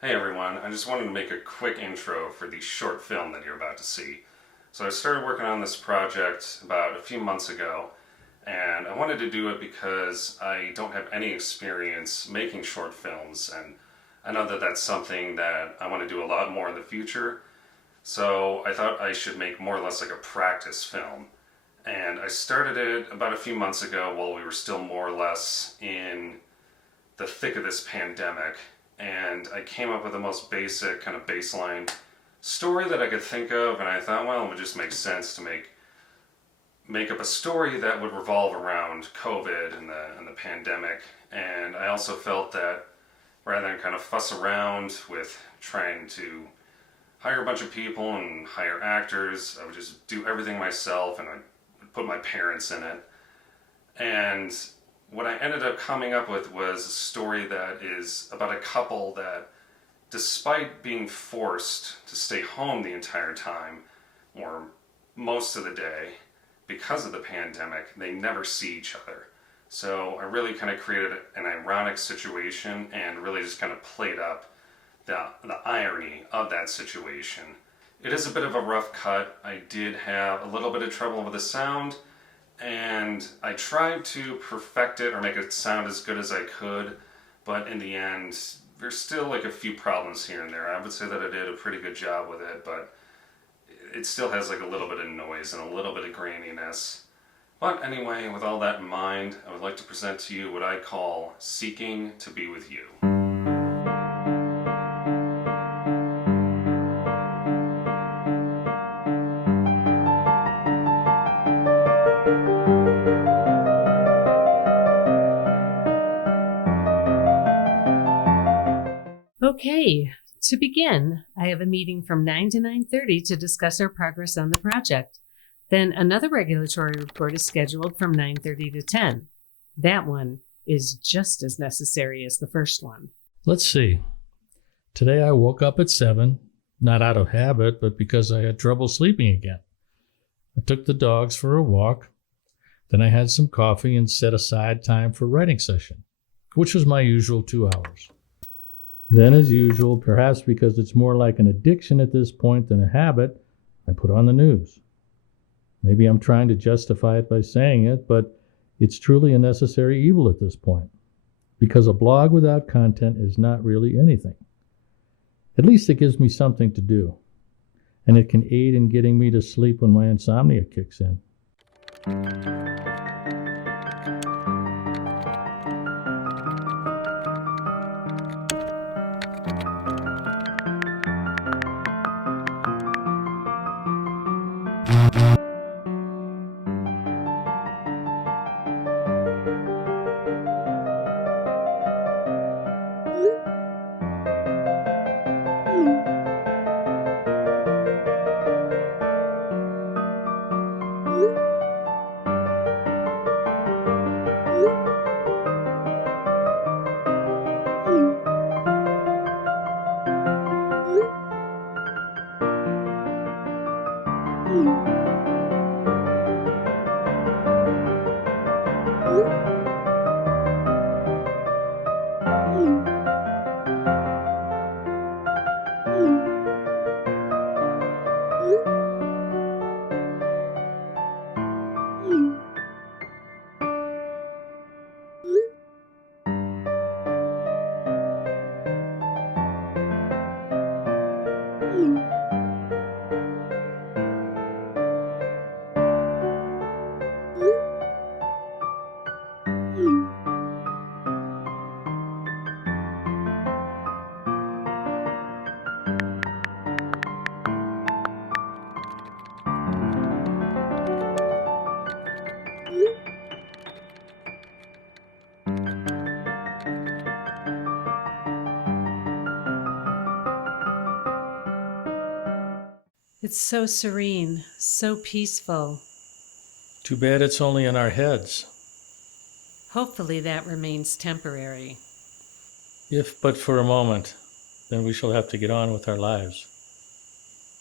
Hey everyone, I just wanted to make a quick intro for the short film that you're about to see. So I started working on this project about a few months ago, and I wanted to do it because I don't have any experience making short films, and I know that that's something that I want to do a lot more in the future. So I thought I should make more or less like a practice film. And I started it about a few months ago while we were still more or less in the thick of this pandemic, and I came up with the most basic kind of baseline story that I could think of, and I thought, well, it would just make sense to make up a story that would revolve around COVID and the pandemic. And I also felt that rather than kind of fuss around with trying to hire a bunch of people and hire actors, I would just do everything myself, and I would put my parents in it. And what I ended up coming up with was a story that is about a couple that, despite being forced to stay home the entire time, or most of the day, because of the pandemic, they never see each other. So I really kind of created an ironic situation and really just kind of played up the irony of that situation. It is a bit of a rough cut. I did have a little bit of trouble with the sound, and I tried to perfect it or make it sound as good as I could, but in the end, there's still like a few problems here and there. I would say that I did a pretty good job with it, but it still has like a little bit of noise and a little bit of graininess. But anyway, with all that in mind, I would like to present to you what I call Seeking to Be With You. Okay, to begin, I have a meeting from 9 to 9:30 to discuss our progress on the project. Then another regulatory report is scheduled from 9:30 to 10. That one is just as necessary as the first one. Let's see. Today I woke up at 7, not out of habit, but because I had trouble sleeping again. I took the dogs for a walk. Then I had some coffee and set aside time for writing session, which was my usual 2 hours. Then, as usual, perhaps because it's more like an addiction at this point than a habit, I put on the news. Maybe I'm trying to justify it by saying it, but it's truly a necessary evil at this point, because a blog without content is not really anything. At least it gives me something to do, and it can aid in getting me to sleep when my insomnia kicks in. It's so serene, so peaceful. Too bad it's only in our heads. Hopefully that remains temporary. If but for a moment, then we shall have to get on with our lives.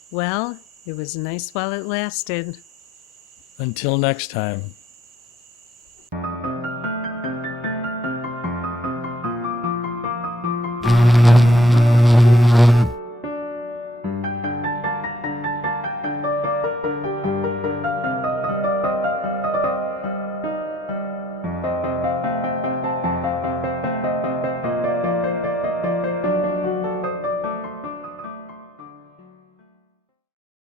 Well, it was nice while it lasted. Until next time.